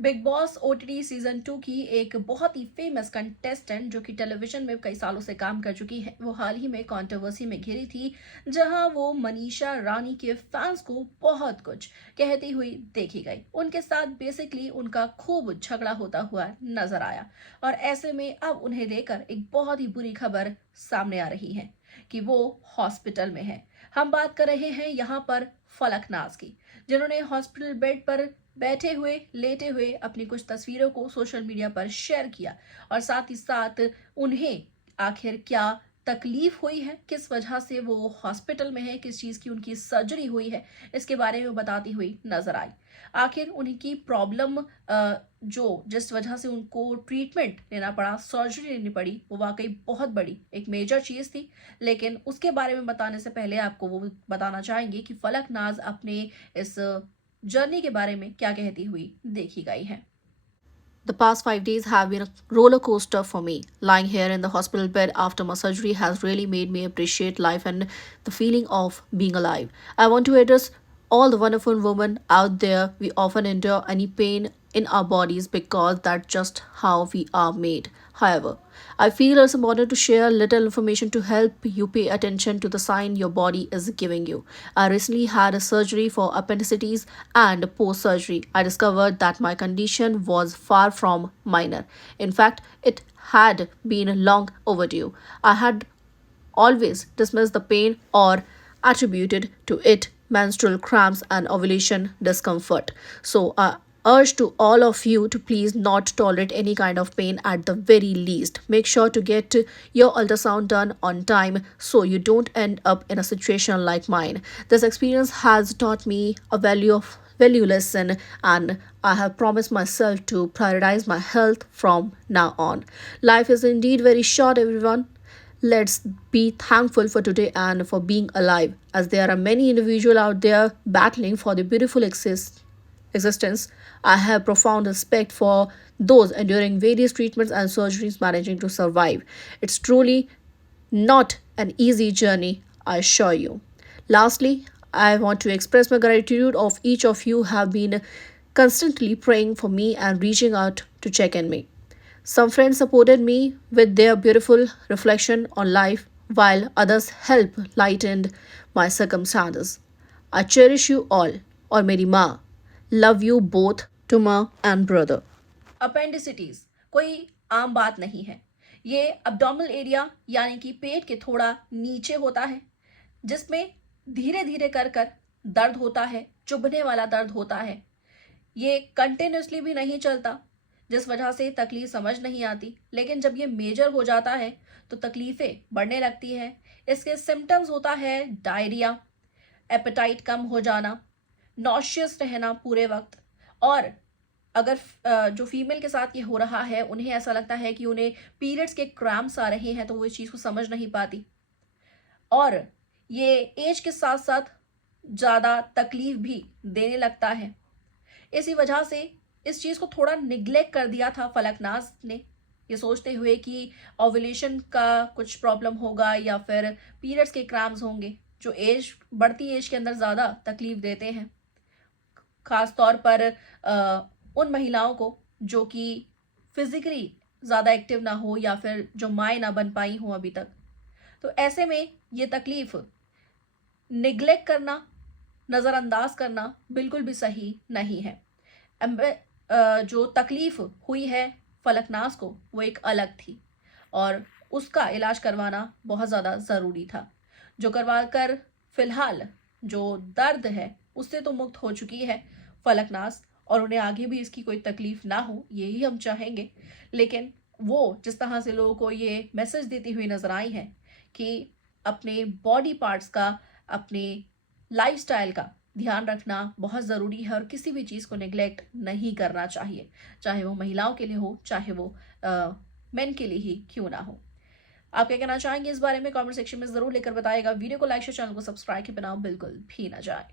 Big boss OTT season 2 की एक बहुत ही फेमस कंटेस्टेंट जो कि टेलीविजन में कई सालों से काम कर चुकी है, वो हाल ही में कंट्रोवर्सी में घिरी थी, जहां वो मनीषा रानी के फैंस को बहुत कुछ कहती हुई देखी गई। उनके साथ बेसिकली उनका खूब झगड़ा होता हुआ नजर आया और ऐसे में अब उन्हें लेकर एक बहुत ही बुरी खबर सामने आ रही है कि वो हॉस्पिटल में है। हम बात कर रहे हैं यहाँ पर फलकनाज की, जिन्होंने हॉस्पिटल बेड पर बैठे हुए लेटे हुए अपनी कुछ तस्वीरों को सोशल मीडिया पर शेयर किया और साथ ही साथ उन्हें आखिर क्या तकलीफ हुई है, किस वजह से वो हॉस्पिटल में है, किस चीज की उनकी सर्जरी हुई है, इसके बारे में बताती हुई नजर आई। आखिर उनकी प्रॉब्लम जो जिस वजह से उनको ट्रीटमेंट लेना पड़ा, सर्जरी लेनी पड़ी, वो वाकई बहुत बड़ी एक मेजर चीज थी। लेकिन उसके बारे में बताने से पहले आपको वो बताना चाहेंगे कि फलकनाज अपने इस जर्नी के बारे में क्या कहती हुई देखी गई है। The past 5 days have been a roller coaster for me. Lying here in the hospital bed after my surgery has really made me appreciate life and the feeling of being alive. I want to address all the wonderful women out there. We often endure any pain in our bodies because that's just how we are made. However, I feel it's important to share little information to help you pay attention to the sign your body is giving you. I recently had a surgery for appendicitis, and post surgery, I discovered that my condition was far from minor. In fact, it had been long overdue. I had always dismissed the pain or attributed to it menstrual cramps and ovulation discomfort. So I urge to all of you to please not tolerate any kind of pain at the very least. Make sure to get your ultrasound done on time so you don't end up in a situation like mine. This experience has taught me a value lesson, and I have promised myself to prioritize my health from now on. Life is indeed very short, everyone. Let's be thankful for today and for being alive, as there are many individuals out there battling for the beautiful existence. I have profound respect for those enduring various treatments and surgeries managing to survive. It's truly not an easy journey, I assure you. Lastly, I want to express my gratitude of each of you have been constantly praying for me and reaching out to check on me. Some friends supported me with their beautiful reflection on life, while others helped lighten my circumstances. I cherish you all, or Mary Ma. Love you both, Tuma and brother. अपेंडिसिटीज कोई आम बात नहीं है। ये abdominal area यानी कि पेट के थोड़ा नीचे होता है, जिसमें धीरे धीरे कर कर दर्द होता है, चुभने वाला दर्द होता है। ये कंटिन्यूसली भी नहीं चलता, जिस वजह से तकलीफ समझ नहीं आती। लेकिन जब ये मेजर हो जाता है तो तकलीफें बढ़ने लगती है। इसके सिम्टम्स होता है डायरिया, एपेटाइट कम हो जाना, नॉशियस रहना पूरे वक्त। और अगर जो फीमेल के साथ ये हो रहा है, उन्हें ऐसा लगता है कि उन्हें पीरियड्स के क्रैम्प्स आ रहे हैं, तो वो इस चीज़ को समझ नहीं पाती। और ये एज के साथ साथ ज़्यादा तकलीफ भी देने लगता है। इसी वजह से इस चीज़ को थोड़ा निग्लेक्ट कर दिया था फलकनाज ने, ये सोचते हुए कि ओव्यूलेशन का कुछ प्रॉब्लम होगा या फिर पीरियड्स के क्रैम्प्स होंगे, जो बढ़ती एज के अंदर ज़्यादा तकलीफ देते हैं, खास तौर पर उन महिलाओं को जो कि फिजिकली ज़्यादा एक्टिव ना हो या फिर जो माएँ ना बन पाई हों अभी तक। तो ऐसे में ये तकलीफ निग्लेक्ट करना, नज़रअंदाज करना बिल्कुल भी सही नहीं है। जो तकलीफ हुई है फलकनाज को, वो एक अलग थी और उसका इलाज करवाना बहुत ज़्यादा ज़रूरी था, जो करवा कर फिलहाल जो दर्द है उससे तो मुक्त हो चुकी है फलकनाज, और उन्हें आगे भी इसकी कोई तकलीफ ना हो, यही हम चाहेंगे। लेकिन वो जिस तरह से लोगों को ये मैसेज देती हुई नजर आई है कि अपने बॉडी पार्ट्स का, अपने लाइफस्टाइल का ध्यान रखना बहुत ज़रूरी है और किसी भी चीज़ को नेग्लेक्ट नहीं करना चाहिए, चाहे वो महिलाओं के लिए हो, चाहे वो मेन के लिए ही क्यों ना हो। आप क्या कहना चाहेंगे इस बारे में? कमेंट सेक्शन में ज़रूर लेकर बताइएगा। वीडियो को लाइक शेयर, चैनल को सब्सक्राइब के बिना बिल्कुल भी ना जाए।